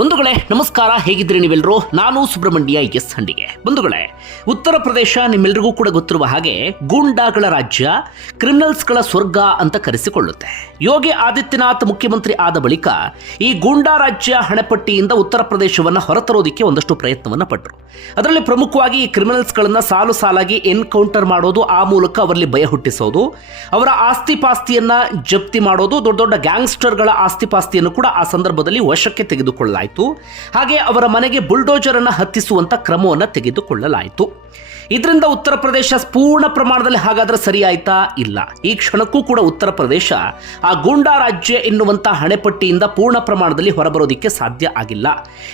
ಬಂಧುಗಳೇ, ನಮಸ್ಕಾರ. ಹೇಗಿದ್ರಿ ನೀವೆಲ್ಲರೂ ನಾನು ಸುಬ್ರಹ್ಮಣ್ಯ ಎಸ್ ಹಂಡಿಗೆ. ಬಂಧುಗಳೇ, ಉತ್ತರ ಪ್ರದೇಶ ನಿಮ್ಮೆಲ್ಲರಿಗೂ ಕೂಡ ಗೊತ್ತಿರುವ ಹಾಗೆ ಗೂಂಡಾಗಳ ರಾಜ್ಯ ಕ್ರಿಮಿನಲ್ಸ್ಗಳ ಸ್ವರ್ಗ ಅಂತ ಕರೆಸಿಕೊಳ್ಳುತ್ತೆ. ಯೋಗಿ ಆದಿತ್ಯನಾಥ್ ಮುಖ್ಯಮಂತ್ರಿ ಆದ ಬಳಿಕ ಈ ಗೂಂಡಾ ರಾಜ್ಯ ಹಣೆಪಟ್ಟಿಯಿಂದ ಉತ್ತರ ಪ್ರದೇಶವನ್ನು ಹೊರತರೋದಿಕ್ಕೆ ಒಂದಷ್ಟು ಪ್ರಯತ್ನವನ್ನ ಪಟ್ಟರು ಅದರಲ್ಲಿ ಪ್ರಮುಖವಾಗಿ ಈ ಕ್ರಿಮಿನಲ್ಸ್ಗಳನ್ನ ಸಾಲು ಸಾಲಾಗಿ ಎನ್ಕೌಂಟರ್ ಮಾಡೋದು, ಆ ಮೂಲಕ ಅವರಲ್ಲಿ ಭಯ ಹುಟ್ಟಿಸೋದು, ಅವರ ಆಸ್ತಿ ಪಾಸ್ತಿಯನ್ನ ಜಪ್ತಿ ಮಾಡೋದು, ದೊಡ್ಡ ದೊಡ್ಡ ಗ್ಯಾಂಗ್ಸ್ಟರ್ಗಳ ಆಸ್ತಿ ಪಾಸ್ತಿಯನ್ನು ಕೂಡ ಆ ಸಂದರ್ಭದಲ್ಲಿ ವಶಕ್ಕೆ ತೆಗೆದುಕೊಳ್ಳಲಾಯಿತು. ಹಾಗೆ ಅವರ ಮನೆಗೆ ಬುಲ್ಡೋಜರ್ ಅನ್ನು ಹತ್ತಿಸುವಂತ ಕ್ರಮವನ್ನು ತೆಗೆದುಕೊಳ್ಳಲಾಯಿತು. ಇದರಿಂದ ಉತ್ತರ ಪ್ರದೇಶ ಪೂರ್ಣ ಪ್ರಮಾಣದಲ್ಲಿ ಹಾಗಾದ್ರೆ ಸರಿ ಇಲ್ಲ. ಈ ಕ್ಷಣಕ್ಕೂ ಕೂಡ ಉತ್ತರ ಪ್ರದೇಶ, ಆ ಗೂಂಡಾ ರಾಜ್ಯ ಎನ್ನುವಂತ ಹಣೆಪಟ್ಟಿಯಿಂದ ಪೂರ್ಣ ಪ್ರಮಾಣದಲ್ಲಿ ಹೊರಬರೋದಿಕ್ಕೆ ಸಾಧ್ಯ ಆಗಿಲ್ಲ.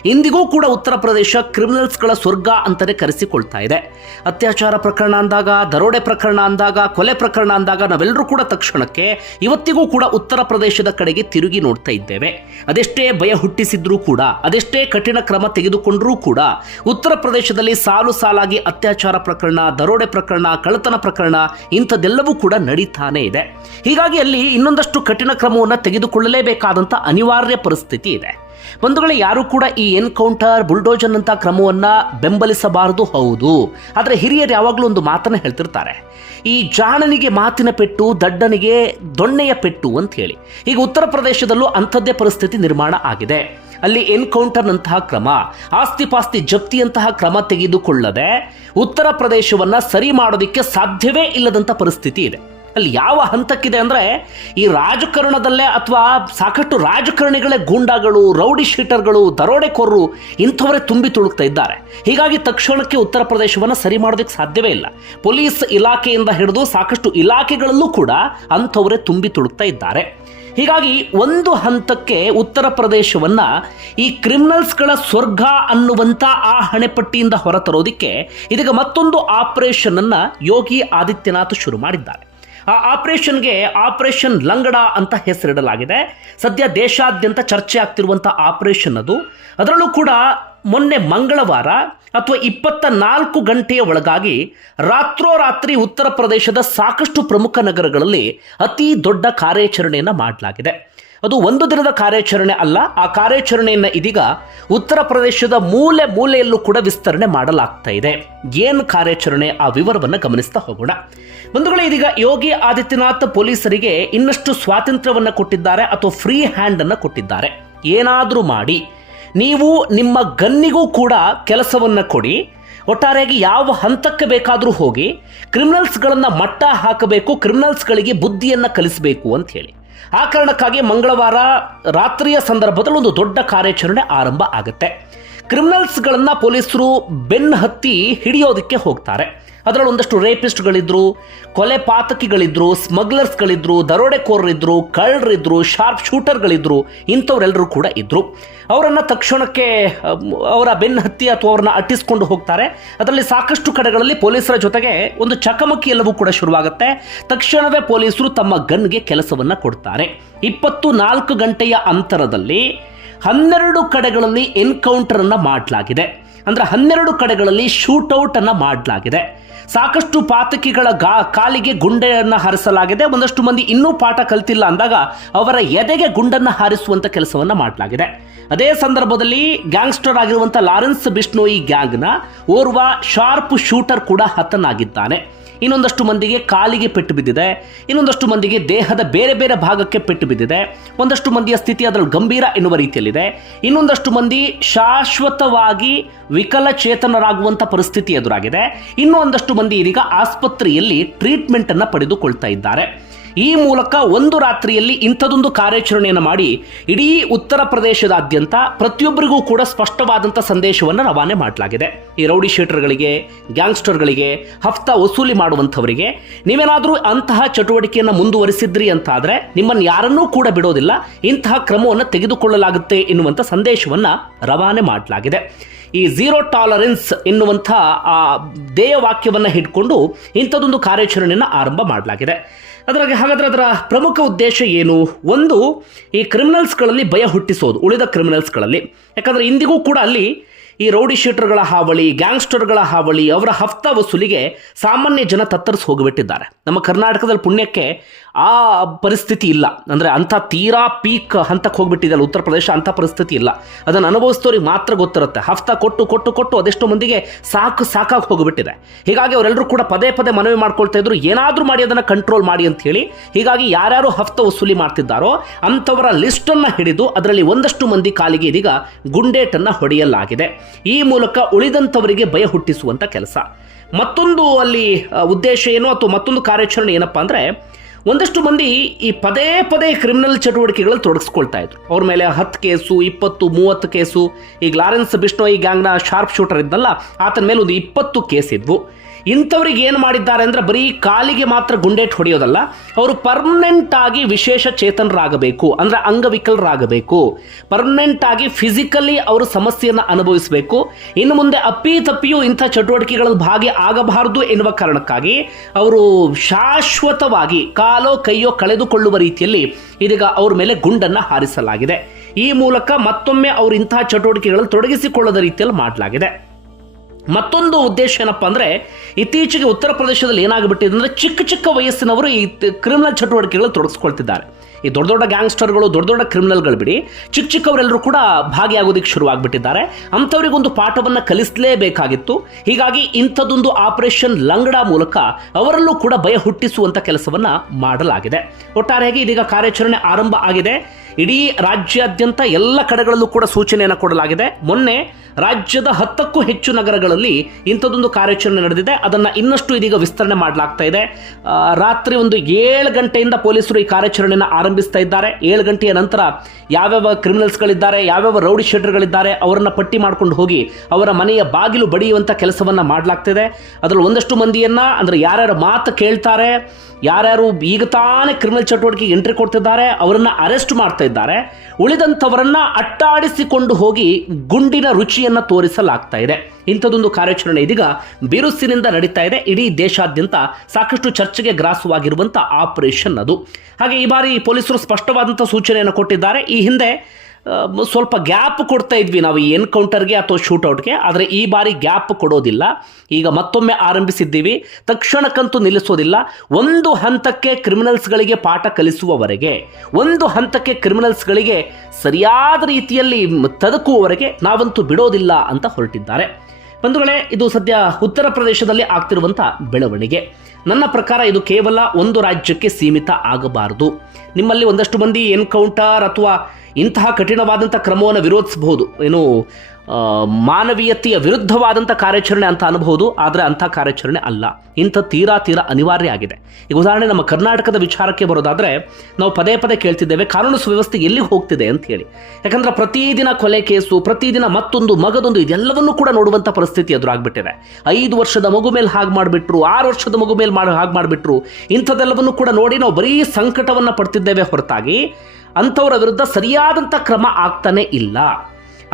ಇಂದಿಗೂ ಕೂಡ ಉತ್ತರ ಪ್ರದೇಶ ಕ್ರಿಮಿನಲ್ಸ್ಗಳ ಸ್ವರ್ಗ ಅಂತಲೇ ಕರೆಸಿಕೊಳ್ತಾ ಇದೆ. ಅತ್ಯಾಚಾರ ಪ್ರಕರಣ ಅಂದಾಗ, ದರೋಡೆ ಪ್ರಕರಣ ಅಂದಾಗ, ಕೊಲೆ ಪ್ರಕರಣ ಅಂದಾಗ ನಾವೆಲ್ಲರೂ ಕೂಡ ತಕ್ಷಣಕ್ಕೆ ಇವತ್ತಿಗೂ ಕೂಡ ಉತ್ತರ ಪ್ರದೇಶದ ಕಡೆಗೆ ತಿರುಗಿ ನೋಡ್ತಾ ಇದ್ದೇವೆ. ಅದೆಷ್ಟೇ ಭಯ ಹುಟ್ಟಿಸಿದ್ರೂ ಕೂಡ ಅದೆಷ್ಟೇ ಕಠಿಣ ಕ್ರಮ ತೆಗೆದುಕೊಂಡರೂ ಕೂಡ ಉತ್ತರ ಪ್ರದೇಶದಲ್ಲಿ ಸಾಲು ಸಾಲಾಗಿ ಅತ್ಯಾಚಾರ ಪ್ರಕರಣ, ದರೋಡೆ ಪ್ರಕರಣ, ಕಳ್ಳತನ ಪ್ರಕರಣ ಇಂಥದ್ದೆಲ್ಲವೂ ಕೂಡ ನಡೀತಾನೆ ಇದೆ. ಹೀಗಾಗಿ ಅಲ್ಲಿ ಇನ್ನೊಂದಷ್ಟು ಕಠಿಣ ಕ್ರಮವನ್ನು ತೆಗೆದುಕೊಳ್ಳಲೇಬೇಕಾದಂಥ ಅನಿವಾರ್ಯ ಪರಿಸ್ಥಿತಿ ಇದೆ. ಬಂಧುಗಳೇ, ಯಾರು ಕೂಡ ಈ ಎನ್ಕೌಂಟರ್ ಬುಲ್ಡೋಜನ್ ಅಂತ ಕ್ರಮವನ್ನ ಬೆಂಬಲಿಸಬಾರದು. ಹೌದು. ಆದರೆ ಹಿರಿಯರು ಯಾವಾಗಲೂ ಒಂದು ಮಾತನ್ನು ಹೇಳ್ತಿರ್ತಾರೆ. ಈ ಜಾಣನಿಗೆ ಮಾತಿನ ಪೆಟ್ಟು, ದಡ್ಡನಿಗೆ ದೊಣ್ಣೆಯ ಪೆಟ್ಟು ಅಂತ ಹೇಳಿ. ಈಗ ಉತ್ತರ ಪ್ರದೇಶದಲ್ಲೂ ಅಂಥದ್ದೇ ಪರಿಸ್ಥಿತಿ ನಿರ್ಮಾಣ ಆಗಿದೆ. ಅಲ್ಲಿ ಎನ್ಕೌಂಟರ್ನಂತಹ ಕ್ರಮ ಆಸ್ತಿ ಪಾಸ್ತಿ ಜಪ್ತಿಯಂತಹ ಕ್ರಮ ತೆಗೆದುಕೊಳ್ಳದೆ ಉತ್ತರ ಪ್ರದೇಶವನ್ನ ಸರಿ ಮಾಡೋದಕ್ಕೆ ಸಾಧ್ಯವೇ ಇಲ್ಲದಂಥ ಪರಿಸ್ಥಿತಿ ಇದೆ. ಅಲ್ಲಿ ಯಾವ ಹಂತಕ್ಕಿದೆ ಅಂದ್ರೆ ಈ ರಾಜಕಾರಣದಲ್ಲೇ ಅಥವಾ ಸಾಕಷ್ಟು ರಾಜಕಾರಣಿಗಳೇ ಗೂಂಡಾಗಳು, ರೌಡಿ ಶೀಟರ್ಗಳು, ದರೋಡೆಕೋರರು ಇಂಥವರೇ ತುಂಬಿ ತುಳುಕ್ತಾ ಇದ್ದಾರೆ. ಹೀಗಾಗಿ ತಕ್ಷಣಕ್ಕೆ ಉತ್ತರ ಪ್ರದೇಶವನ್ನು ಸರಿ ಮಾಡೋದಕ್ಕೆ ಸಾಧ್ಯವೇ ಇಲ್ಲ. ಪೊಲೀಸ್ ಇಲಾಖೆಯಿಂದ ಹಿಡಿದು ಸಾಕಷ್ಟು ಇಲಾಖೆಗಳಲ್ಲೂ ಕೂಡ ಅಂಥವರೇ ತುಂಬಿ ತುಳುಕ್ತಾ ಇದ್ದಾರೆ. ಹೀಗಾಗಿ ಒಂದು ಹಂತಕ್ಕೆ ಉತ್ತರ ಪ್ರದೇಶವನ್ನ ಈ ಕ್ರಿಮಿನಲ್ಸ್ಗಳ ಸ್ವರ್ಗ ಅನ್ನುವಂಥ ಆ ಹಣೆಪಟ್ಟಿಯಿಂದ ಹೊರತರೋದಿಕ್ಕೆ ಇದೀಗ ಮತ್ತೊಂದು ಆಪರೇಷನ್ ಅನ್ನ ಯೋಗಿ ಆದಿತ್ಯನಾಥ್ ಶುರು ಮಾಡಿದ್ದಾರೆ. ಆ ಆಪರೇಷನ್ಗೆ ಆಪರೇಷನ್ ಲಂಗಡ ಅಂತ ಹೆಸರಿಡಲಾಗಿದೆ. ಸದ್ಯ ದೇಶಾದ್ಯಂತ ಚರ್ಚೆ ಆಗ್ತಿರುವಂಥ ಆಪರೇಷನ್ ಅದು. ಅದರಲ್ಲೂ ಕೂಡ ಮೊನ್ನೆ ಮಂಗಳವಾರ ಅಥವಾ ಇಪ್ಪತ್ತ ನಾಲ್ಕು ಗಂಟೆಯ ಒಳಗಾಗಿ ರಾತ್ರೋರಾತ್ರಿ ಉತ್ತರ ಪ್ರದೇಶದ ಸಾಕಷ್ಟು ಪ್ರಮುಖ ನಗರಗಳಲ್ಲಿ ಅತಿ ದೊಡ್ಡ ಕಾರ್ಯಾಚರಣೆಯನ್ನು ಮಾಡಲಾಗಿದೆ. ಅದು ಒಂದು ದಿನದ ಕಾರ್ಯಾಚರಣೆ ಅಲ್ಲ, ಆ ಕಾರ್ಯಾಚರಣೆಯನ್ನು ಇದೀಗ ಉತ್ತರ ಪ್ರದೇಶದ ಮೂಲೆ ಮೂಲೆಯಲ್ಲೂ ಕೂಡ ವಿಸ್ತರಣೆ ಮಾಡಲಾಗ್ತಾ ಇದೆ. ಏನು ಕಾರ್ಯಾಚರಣೆ ಆ ವಿವರವನ್ನು ಗಮನಿಸ್ತಾ ಹೋಗೋಣ. ಬಂಧುಗಳೇ, ಇದೀಗ ಯೋಗಿ ಆದಿತ್ಯನಾಥ್ ಪೊಲೀಸರಿಗೆ ಇನ್ನಷ್ಟು ಸ್ವಾತಂತ್ರ್ಯವನ್ನು ಕೊಟ್ಟಿದ್ದಾರೆ ಅಥವಾ ಫ್ರೀ ಹ್ಯಾಂಡ್ ಅನ್ನು ಕೊಟ್ಟಿದ್ದಾರೆ. ಏನಾದರೂ ಮಾಡಿ ನೀವು ನಿಮ್ಮ ಗನ್ನಿಗೂ ಕೂಡ ಕೆಲಸವನ್ನು ಕೊಡಿ. ಒಟ್ಟಾರೆಯಾಗಿ ಯಾವ ಹಂತಕ್ಕೆ ಬೇಕಾದರೂ ಹೋಗಿ, ಕ್ರಿಮಿನಲ್ಸ್ಗಳನ್ನು ಮಟ್ಟ ಹಾಕಬೇಕು, ಕ್ರಿಮಿನಲ್ಸ್ಗಳಿಗೆ ಬುದ್ಧಿಯನ್ನು ಕಲಿಸಬೇಕು ಅಂತ ಹೇಳಿ. ಆ ಕಾರಣಕ್ಕಾಗಿ ಮಂಗಳವಾರ ರಾತ್ರಿಯ ಸಂದರ್ಭದಲ್ಲಿ ಒಂದು ದೊಡ್ಡ ಕಾರ್ಯಾಚರಣೆ ಆರಂಭ ಆಗುತ್ತೆ. ಕ್ರಿಮಿನಲ್ಸ್ಗಳನ್ನು ಪೊಲೀಸರು ಬೆನ್ನು ಹತ್ತಿ ಹಿಡಿಯೋದಕ್ಕೆ ಹೋಗ್ತಾರೆ. ಅದರಲ್ಲಿ ಒಂದಷ್ಟು ರೇಪಿಸ್ಟ್ಗಳಿದ್ರು ಕೊಲೆ ಪಾತಕಿಗಳಿದ್ರು ಸ್ಮಗ್ಲರ್ಸ್ಗಳಿದ್ರು ದರೋಡೆಕೋರರಿದ್ರು, ಕಳ್ಳರಿದ್ರು ಶಾರ್ಪ್ ಶೂಟರ್ಗಳಿದ್ರು ಇಂಥವರೆಲ್ಲರೂ ಕೂಡ ಇದ್ರು. ಅವರನ್ನು ತಕ್ಷಣಕ್ಕೆ ಅವರ ಬೆನ್ನು ಹತ್ತಿ ಅಥವಾ ಅವ್ರನ್ನ ಅಟ್ಟಿಸ್ಕೊಂಡು ಹೋಗ್ತಾರೆ. ಅದರಲ್ಲಿ ಸಾಕಷ್ಟು ಕಡೆಗಳಲ್ಲಿ ಪೊಲೀಸರ ಜೊತೆಗೆ ಒಂದು ಚಕಮಕಿ ಎಲ್ಲವೂ ಕೂಡ ಶುರುವಾಗುತ್ತೆ. ತಕ್ಷಣವೇ ಪೊಲೀಸರು ತಮ್ಮ ಗನ್ಗೆ ಕೆಲಸವನ್ನು ಕೊಡ್ತಾರೆ. ಇಪ್ಪತ್ತು ನಾಲ್ಕು ಗಂಟೆಯ ಅಂತರದಲ್ಲಿ ಹನ್ನೆರಡು ಕಡೆಗಳಲ್ಲಿ ಎನ್ಕೌಂಟರನ್ನು ಮಾಡಲಾಗಿದೆ. ಅಂದರೆ ಹನ್ನೆರಡು ಕಡೆಗಳಲ್ಲಿ ಶೂಟೌಟನ್ನು ಮಾಡಲಾಗಿದೆ. ಸಾಕಷ್ಟು ಪಾತಕಿಗಳ ಗಾ ಕಾಲಿಗೆ ಗುಂಡೆಯನ್ನು ಹಾರಿಸಲಾಗಿದೆ. ಒಂದಷ್ಟು ಮಂದಿ ಇನ್ನೂ ಪಾಠ ಕಲ್ತಿಲ್ಲ ಅಂದಾಗ ಅವರ ಎದೆಗೆ ಗುಂಡನ್ನು ಹಾರಿಸುವಂಥ ಕೆಲಸವನ್ನು ಮಾಡಲಾಗಿದೆ. ಅದೇ ಸಂದರ್ಭದಲ್ಲಿ ಗ್ಯಾಂಗ್ಸ್ಟರ್ ಆಗಿರುವಂಥ ಲಾರೆನ್ಸ್ ಬಿಷ್ಣೋಯಿ ಗ್ಯಾಂಗ್ನ ಓರ್ವ ಶಾರ್ಪ್ ಶೂಟರ್ ಕೂಡ ಹತನಾಗಿದ್ದಾನೆ. ಇನ್ನೊಂದಷ್ಟು ಮಂದಿಗೆ ಕಾಲಿಗೆ ಪೆಟ್ಟು ಬಿದ್ದಿದೆ, ಇನ್ನೊಂದಷ್ಟು ಮಂದಿಗೆ ದೇಹದ ಬೇರೆ ಬೇರೆ ಭಾಗಕ್ಕೆ ಪೆಟ್ಟು ಬಿದ್ದಿದೆ, ಒಂದಷ್ಟು ಮಂದಿಯ ಸ್ಥಿತಿ ಅದರಲ್ಲಿ ಗಂಭೀರ ಎನ್ನುವ ರೀತಿಯಲ್ಲಿದೆ. ಇನ್ನೊಂದಷ್ಟು ಮಂದಿ ಶಾಶ್ವತವಾಗಿ ವಿಕಲಚೇತನರಾಗುವಂಥ ಪರಿಸ್ಥಿತಿ ಎದುರಾಗಿದೆ. ಇನ್ನೂ ಒಂದಷ್ಟು ಮಂದಿ ಇದೀಗ ಆಸ್ಪತ್ರೆಯಲ್ಲಿ ಟ್ರೀಟ್ಮೆಂಟ್ ಅನ್ನ ಪಡೆದುಕೊಳ್ತಾ ಇದ್ದಾರೆ. ಈ ಮೂಲಕ ಒಂದು ರಾತ್ರಿಯಲ್ಲಿ ಇಂಥದೊಂದು ಕಾರ್ಯಾಚರಣೆಯನ್ನು ಮಾಡಿ ಇಡೀ ಉತ್ತರ ಪ್ರದೇಶದಾದ್ಯಂತ ಪ್ರತಿಯೊಬ್ಬರಿಗೂ ಕೂಡ ಸ್ಪಷ್ಟವಾದಂಥ ಸಂದೇಶವನ್ನು ರವಾನೆ ಮಾಡಲಾಗಿದೆ. ಈ ರೌಡಿ ಶೀಟರ್ಗಳಿಗೆ, ಗ್ಯಾಂಗ್ಸ್ಟರ್ಗಳಿಗೆ, ಹಫ್ತಾ ವಸೂಲಿ ಮಾಡುವಂಥವರಿಗೆ ನೀವೇನಾದರೂ ಅಂತಹ ಚಟುವಟಿಕೆಯನ್ನು ಮುಂದುವರಿಸಿದ್ರಿ ಅಂತಾದರೆ ನಿಮ್ಮನ್ನು ಯಾರನ್ನೂ ಕೂಡ ಬಿಡೋದಿಲ್ಲ, ಇಂತಹ ಕ್ರಮವನ್ನು ತೆಗೆದುಕೊಳ್ಳಲಾಗುತ್ತೆ ಎನ್ನುವಂಥ ಸಂದೇಶವನ್ನು ರವಾನೆ ಮಾಡಲಾಗಿದೆ. ಈ ಝೀರೋ ಟಾಲರೆನ್ಸ್ ಎನ್ನುವಂಥ ಆ ಧ್ಯೇಯ ವಾಕ್ಯವನ್ನು ಹಿಡ್ಕೊಂಡು ಇಂಥದೊಂದು ಕಾರ್ಯಾಚರಣೆಯನ್ನು ಆರಂಭ ಮಾಡಲಾಗಿದೆ. ಅದರಾಗೆ ಹಾಗಾದ್ರೆ ಅದರ ಪ್ರಮುಖ ಉದ್ದೇಶ ಏನು? ಒಂದು, ಈ ಕ್ರಿಮಿನಲ್ಸ್ಗಳಲ್ಲಿ ಭಯ ಹುಟ್ಟಿಸೋದು, ಉಳಿದ ಕ್ರಿಮಿನಲ್ಸ್ಗಳಲ್ಲಿ. ಯಾಕಂದರೆ ಇಂದಿಗೂ ಕೂಡ ಅಲ್ಲಿ ಈ ರೌಡಿ ಶೀಟರ್ಗಳ ಹಾವಳಿ, ಗ್ಯಾಂಗ್ಸ್ಟರ್ಗಳ ಹಾವಳಿ, ಅವರ ಹಫ್ತಾ ವಸೂಲಿಗೆ ಸಾಮಾನ್ಯ ಜನ ತತ್ತರಿಸಿ ಹೋಗಿಬಿಟ್ಟಿದ್ದಾರೆ. ನಮ್ಮ ಕರ್ನಾಟಕದಲ್ಲಿ ಪುಣ್ಯಕ್ಕೆ ಆ ಪರಿಸ್ಥಿತಿ ಇಲ್ಲ. ಅಂದರೆ ಅಂಥ ತೀರಾ ಪೀಕ್ ಹಂತಕ್ಕೆ ಹೋಗ್ಬಿಟ್ಟಿದೆಯಲ್ಲ ಉತ್ತರ ಪ್ರದೇಶ, ಅಂಥ ಪರಿಸ್ಥಿತಿ ಇಲ್ಲ. ಅದನ್ನು ಅನುಭವಿಸ್ತೋರಿಗೆ ಮಾತ್ರ ಗೊತ್ತಿರುತ್ತೆ. ಹಫ್ತಾ ಕೊಟ್ಟು ಕೊಟ್ಟು ಕೊಟ್ಟು ಅದೆಷ್ಟೋ ಮಂದಿಗೆ ಸಾಕು, ಸಾಕಾಗಿ ಹೋಗಿಬಿಟ್ಟಿದೆ. ಹೀಗಾಗಿ ಅವರೆಲ್ಲರೂ ಕೂಡ ಪದೇ ಪದೇ ಮನವಿ ಮಾಡ್ಕೊಳ್ತಾ ಇದ್ರು. ಏನಾದರೂ ಮಾಡಿ ಅದನ್ನು ಕಂಟ್ರೋಲ್ ಮಾಡಿ ಅಂತ ಹೇಳಿ, ಹೀಗಾಗಿ ಯಾರ್ಯಾರು ಹಫ್ತ ವಸೂಲಿ ಮಾಡ್ತಿದ್ದಾರೋ ಅಂಥವರ ಲಿಸ್ಟನ್ನು ಹಿಡಿದು ಅದರಲ್ಲಿ ಒಂದಷ್ಟು ಮಂದಿ ಕಾಲಿಗೆ ಇದೀಗ ಗುಂಡೇಟನ್ನು ಹೊಡೆಯಲಾಗಿದೆ. ಈ ಮೂಲಕ ಉಳಿದಂಥವರಿಗೆ ಭಯ ಹುಟ್ಟಿಸುವಂಥ ಕೆಲಸ. ಮತ್ತೊಂದು ಅಲ್ಲಿ ಉದ್ದೇಶ ಏನು ಅಥವಾ ಮತ್ತೊಂದು ಕಾರ್ಯಾಚರಣೆ ಏನಪ್ಪಾ ಅಂದರೆ ಒಂದಷ್ಟು ಮಂದಿ ಈ ಪದೇ ಪದೇ ಕ್ರಿಮಿನಲ್ ಚಟುವಟಿಕೆಗಳಲ್ಲಿ ತೊಡಗಿಸ್ಕೊಳ್ತಾ ಇದ್ರು. ಅವ್ರ ಮೇಲೆ ಹತ್ತು ಕೇಸು, ಇಪ್ಪತ್ತು, ಮೂವತ್ತು ಕೇಸು, ಈಗ ಲಾರೆನ್ಸ್ ಬಿಷ್ಣೋಯ್ ಗ್ಯಾಂಗ್ನ ಶಾರ್ಪ್ ಶೂಟರ್ ಇದ್ದಲ್ಲ, ಆತನ ಮೇಲೆ ಒಂದು ಇಪ್ಪತ್ತು ಕೇಸ್ ಇದ್ವು. ಇಂಥವ್ರಿಗೆ ಏನು ಮಾಡಿದ್ದಾರೆ ಅಂದರೆ ಬರೀ ಕಾಲಿಗೆ ಮಾತ್ರ ಗುಂಡೇಟ್ ಹೊಡೆಯೋದಲ್ಲ, ಅವರು ಪರ್ಮನೆಂಟ್ ಆಗಿ ವಿಶೇಷ ಚೇತನರಾಗಬೇಕು, ಅಂದರೆ ಅಂಗವಿಕಲರಾಗಬೇಕು. ಪರ್ಮನೆಂಟ್ ಆಗಿ ಫಿಸಿಕಲಿ ಅವರು ಸಮಸ್ಯೆಯನ್ನು ಅನುಭವಿಸಬೇಕು. ಇನ್ನು ಮುಂದೆ ಅಪ್ಪಿ ತಪ್ಪಿಯೂ ಇಂಥ ಚಟುವಟಿಕೆಗಳಲ್ಲಿ ಭಾಗಿ ಆಗಬಾರದು ಎನ್ನುವ ಕಾರಣಕ್ಕಾಗಿ ಅವರು ಶಾಶ್ವತವಾಗಿ ಕಾಲೋ ಕೈಯೋ ಕಳೆದುಕೊಳ್ಳುವ ರೀತಿಯಲ್ಲಿ ಇದೀಗ ಅವ್ರ ಮೇಲೆ ಗುಂಡನ್ನು ಹಾರಿಸಲಾಗಿದೆ. ಈ ಮೂಲಕ ಮತ್ತೊಮ್ಮೆ ಅವರು ಇಂತಹ ಚಟುವಟಿಕೆಗಳಲ್ಲಿ ತೊಡಗಿಸಿಕೊಳ್ಳದ ರೀತಿಯಲ್ಲಿ ಮಾಡಲಾಗಿದೆ. ಮತ್ತೊಂದು ಉದ್ದೇಶ ಏನಪ್ಪ ಅಂದರೆ, ಇತ್ತೀಚೆಗೆ ಉತ್ತರ ಪ್ರದೇಶದಲ್ಲಿ ಏನಾಗ್ಬಿಟ್ಟಿದೆ ಅಂದರೆ ಚಿಕ್ಕ ಚಿಕ್ಕ ವಯಸ್ಸಿನವರು ಈ ಕ್ರಿಮಿನಲ್ ಚಟುವಟಿಕೆಗಳು ತೊಡಗಿಸ್ಕೊಳ್ತಿದ್ದಾರೆ. ಈ ದೊಡ್ಡ ದೊಡ್ಡ ಗ್ಯಾಂಗ್ಸ್ಟರ್ಗಳು, ದೊಡ್ಡ ದೊಡ್ಡ ಕ್ರಿಮಿನಲ್ಗಳು ಬಿಡಿ, ಚಿಕ್ಕ ಚಿಕ್ಕವರೆಲ್ಲರೂ ಕೂಡ ಭಾಗಿಯಾಗೋದಕ್ಕೆ ಶುರುವಾಗ್ಬಿಟ್ಟಿದ್ದಾರೆ. ಅಂಥವರಿಗೊಂದು ಪಾಠವನ್ನು ಕಲಿಸಲೇಬೇಕಾಗಿತ್ತು. ಹೀಗಾಗಿ ಇಂಥದ್ದೊಂದು ಆಪರೇಷನ್ ಲಂಗಡ ಮೂಲಕ ಅವರಲ್ಲೂ ಕೂಡ ಭಯ ಹುಟ್ಟಿಸುವಂಥ ಕೆಲಸವನ್ನು ಮಾಡಲಾಗಿದೆ. ಒಟ್ಟಾರೆಯಾಗಿ ಇದೀಗ ಕಾರ್ಯಾಚರಣೆ ಆರಂಭ ಆಗಿದೆ. ಇಡೀ ರಾಜ್ಯಾದ್ಯಂತ ಎಲ್ಲ ಕಡೆಗಳಲ್ಲೂ ಕೂಡ ಸೂಚನೆಯನ್ನು ಕೊಡಲಾಗಿದೆ. ಮೊನ್ನೆ ರಾಜ್ಯದ ಹತ್ತಕ್ಕೂ ಹೆಚ್ಚು ನಗರಗಳಲ್ಲಿ ಇಂಥದ್ದೊಂದು ಕಾರ್ಯಾಚರಣೆ ನಡೆದಿದೆ. ಅದನ್ನು ಇನ್ನಷ್ಟು ಇದೀಗ ವಿಸ್ತರಣೆ ಮಾಡಲಾಗ್ತಾ ಇದೆ. ರಾತ್ರಿ ಒಂದು ಏಳು ಗಂಟೆಯಿಂದ ಪೊಲೀಸರು ಈ ಕಾರ್ಯಾಚರಣೆಯನ್ನು ಆರಂಭಿಸ್ತಾ ಇದ್ದಾರೆ. ಏಳು ಗಂಟೆಯ ನಂತರ ಯಾವ್ಯಾವ ಕ್ರಿಮಿನಲ್ಸ್ಗಳಿದ್ದಾರೆ, ಯಾವ್ಯಾವ ರೌಡಿ ಶೀಟರ್ಗಳಿದ್ದಾರೆ ಅವರನ್ನ ಪಟ್ಟಿ ಮಾಡ್ಕೊಂಡು ಹೋಗಿ ಅವರ ಮನೆಯ ಬಾಗಿಲು ಬಡಿಯುವಂಥ ಕೆಲಸವನ್ನು ಮಾಡಲಾಗ್ತಿದೆ. ಅದರಲ್ಲಿ ಒಂದಷ್ಟು ಮಂದಿಯನ್ನ ಅಂದರೆ ಯಾರ್ಯಾರು ಮಾತು ಕೇಳ್ತಾರೆ, ಯಾರ್ಯಾರು ಈಗ ತಾನೇ ಕ್ರಿಮಿನಲ್ ಚಟುವಟಿಕೆಗೆ ಎಂಟ್ರಿ ಕೊಡ್ತಿದ್ದಾರೆ, ಅವರನ್ನ ಅರೆಸ್ಟ್ ಮಾಡ್ತಾ ಇದ್ದಾರೆ. ಉಳಿದಂತವರನ್ನ ಅಟ್ಟಾಡಿಸಿಕೊಂಡು ಹೋಗಿ ಗುಂಡಿನ ರುಚಿಯನ್ನು ತೋರಿಸಲಾಗ್ತಾ ಇದೆ. ಇಂಥದೊಂದು ಕಾರ್ಯಾಚರಣೆ ಇದೀಗ ಬಿರುಸಿನಿಂದ ನಡೀತಾ ಇದೆ. ಇಡೀ ದೇಶಾದ್ಯಂತ ಸಾಕಷ್ಟು ಚರ್ಚೆಗೆ ಗ್ರಾಸವಾಗಿರುವಂಥ ಆಪರೇಷನ್ ಅದು. ಹಾಗೆ ಈ ಬಾರಿ ಪೊಲೀಸರು ಸ್ಪಷ್ಟವಾದಂಥ ಸೂಚನೆಯನ್ನು ಕೊಟ್ಟಿದ್ದಾರೆ. ಈ ಹಿಂದೆ ಸ್ವಲ್ಪ ಗ್ಯಾಪ್ ಕೊಡ್ತಾ ಇದ್ವಿ ನಾವು ಈ ಎನ್ಕೌಂಟರ್ಗೆ ಅಥವಾ ಶೂಟೌಟ್ಗೆ, ಆದರೆ ಈ ಬಾರಿ ಗ್ಯಾಪ್ ಕೊಡೋದಿಲ್ಲ. ಈಗ ಮತ್ತೊಮ್ಮೆ ಆರಂಭಿಸಿದ್ದೀವಿ. ತಕ್ಷಣಕ್ಕಂತೂ ನಿಲ್ಲಿಸೋದಿಲ್ಲ. ಒಂದು ಹಂತಕ್ಕೆ ಕ್ರಿಮಿನಲ್ಸ್ಗಳಿಗೆ ಪಾಠ ಕಲಿಸುವವರೆಗೆ, ಒಂದು ಹಂತಕ್ಕೆ ಕ್ರಿಮಿನಲ್ಸ್ಗಳಿಗೆ ಸರಿಯಾದ ರೀತಿಯಲ್ಲಿ ತದಕುವವರೆಗೆ ನಾವಂತೂ ಬಿಡೋದಿಲ್ಲ ಅಂತ ಹೊರಟಿದ್ದಾರೆ. ಬಂಧುಗಳೇ, ಇದು ಸದ್ಯ ಉತ್ತರ ಪ್ರದೇಶದಲ್ಲಿ ಆಗ್ತಿರುವಂಥ ಬೆಳವಣಿಗೆ. ನನ್ನ ಪ್ರಕಾರ ಇದು ಕೇವಲ ಒಂದು ರಾಜ್ಯಕ್ಕೆ ಸೀಮಿತ ಆಗಬಾರದು. ನಿಮ್ಮಲ್ಲಿ ಒಂದಷ್ಟು ಮಂದಿ ಎನ್ಕೌಂಟರ್ ಅಥವಾ ಇಂತಹ ಕಠಿಣವಾದಂಥ ಕ್ರಮವನ್ನು ವಿರೋಧಿಸಬಹುದು. ಏನು ಮಾನವೀಯತೆಯ ವಿರುದ್ಧವಾದಂಥ ಕಾರ್ಯಾಚರಣೆ ಅಂತ ಅನ್ಬಹುದು ಆದರೆ ಅಂಥ ಕಾರ್ಯಾಚರಣೆ ಅಲ್ಲ. ಇಂಥ ತೀರಾ ತೀರಾ ಅನಿವಾರ್ಯ ಆಗಿದೆ. ಈಗ ಉದಾಹರಣೆ, ನಮ್ಮ ಕರ್ನಾಟಕದ ವಿಚಾರಕ್ಕೆ ಬರೋದಾದರೆ, ನಾವು ಪದೇ ಪದೇ ಕೇಳ್ತಿದ್ದೇವೆ, ಕಾನೂನು ಸುವ್ಯವಸ್ಥೆ ಎಲ್ಲಿ ಹೋಗ್ತಿದೆ ಅಂತ ಹೇಳಿ. ಯಾಕಂದ್ರೆ ಪ್ರತಿದಿನ ಕೊಲೆ ಕೇಸು ಪ್ರತಿದಿನ ಮತ್ತೊಂದು, ಮಗದೊಂದು, ಇದೆಲ್ಲವನ್ನೂ ಕೂಡ ನೋಡುವಂಥ ಪರಿಸ್ಥಿತಿ ಎದುರಾಗ್ಬಿಟ್ಟಿದೆ. ಐದು ವರ್ಷದ ಮಗು ಮೇಲೆ ಹಾಗೆ ಮಾಡಿಬಿಟ್ರು, ಆರು ವರ್ಷದ ಮಗು ಮೇಲೆ ಮಾಡಿ, ಹಾಗೆ ಮಾಡಿಬಿಟ್ರು, ಇಂಥದ್ದೆಲ್ಲವನ್ನು ಕೂಡ ನೋಡಿ ನಾವು ಬರೀ ಸಂಕಟವನ್ನು ಪಡ್ತಿದ್ದೇವೆ ಹೊರತಾಗಿ ಅಂಥವರ ವಿರುದ್ಧ ಸರಿಯಾದಂಥ ಕ್ರಮ ಆಗ್ತಾನೆ ಇಲ್ಲ.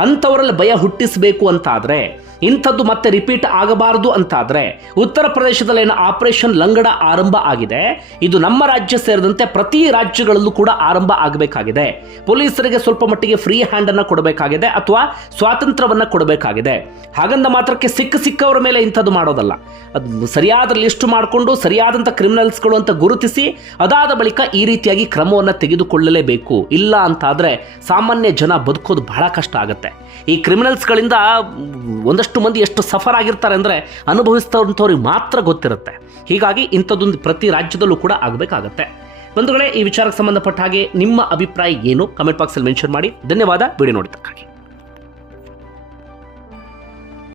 ಅಂಥವರಲ್ಲಿ ಭಯ ಹುಟ್ಟಿಸಬೇಕು ಅಂತಾದರೆ, ಇಂಥದ್ದು ಮತ್ತೆ ರಿಪೀಟ್ ಆಗಬಾರದು ಅಂತಾದರೆ, ಉತ್ತರ ಪ್ರದೇಶದಲ್ಲಿ ಏನು ಆಪರೇಷನ್ ಲಂಗಡ ಆರಂಭ ಆಗಿದೆ, ಇದು ನಮ್ಮ ರಾಜ್ಯ ಸೇರಿದಂತೆ ಪ್ರತಿ ರಾಜ್ಯಗಳಲ್ಲೂ ಕೂಡ ಆರಂಭ ಆಗಬೇಕಾಗಿದೆ. ಪೊಲೀಸರಿಗೆ ಸ್ವಲ್ಪ ಮಟ್ಟಿಗೆ ಫ್ರೀ ಹ್ಯಾಂಡನ್ನು ಕೊಡಬೇಕಾಗಿದೆ ಅಥವಾ ಸ್ವಾತಂತ್ರ್ಯವನ್ನು ಕೊಡಬೇಕಾಗಿದೆ. ಹಾಗಂದ ಮಾತ್ರಕ್ಕೆ ಸಿಕ್ಕ ಸಿಕ್ಕವರ ಮೇಲೆ ಇಂಥದ್ದು ಮಾಡೋದಲ್ಲ. ಅದು ಸರಿಯಾದ ಲಿಸ್ಟ್ ಮಾಡಿಕೊಂಡು ಸರಿಯಾದಂಥ ಕ್ರಿಮಿನಲ್ಸ್ಗಳು ಅಂತ ಗುರುತಿಸಿ, ಅದಾದ ಬಳಿಕ ಈ ರೀತಿಯಾಗಿ ಕ್ರಮವನ್ನು ತೆಗೆದುಕೊಳ್ಳಲೇಬೇಕು. ಇಲ್ಲ ಅಂತಾದರೆ ಸಾಮಾನ್ಯ ಜನ ಬದುಕೋದು ಬಹಳ ಕಷ್ಟ ಆಗುತ್ತೆ. ಈ ಕ್ರಿಮಿನಲ್ಸ್ಗಳಿಂದ ಒಂದಷ್ಟು ಮಂದಿ ಎಷ್ಟು ಸಫರ್ ಆಗಿರ್ತಾರೆ ಅಂದರೆ ಅನುಭವಿಸ್ತಂಥವ್ರಿಗೆ ಮಾತ್ರ ಗೊತ್ತಿರುತ್ತೆ. ಹೀಗಾಗಿ ಇಂಥದ್ದೊಂದು ಪ್ರತಿ ರಾಜ್ಯದಲ್ಲೂ ಕೂಡ ಆಗಬೇಕಾಗತ್ತೆ. ಬಂಧುಗಳೇ, ಈ ವಿಚಾರಕ್ಕೆ ಸಂಬಂಧಪಟ್ಟ ಹಾಗೆ ನಿಮ್ಮ ಅಭಿಪ್ರಾಯ ಏನು? ಕಮೆಂಟ್ ಬಾಕ್ಸಲ್ಲಿ ಮೆನ್ಷನ್ ಮಾಡಿ. ಧನ್ಯವಾದ. ವಿಡಿಯೋ ನೋಡಿದ್ದಕ್ಕಾಗಿ.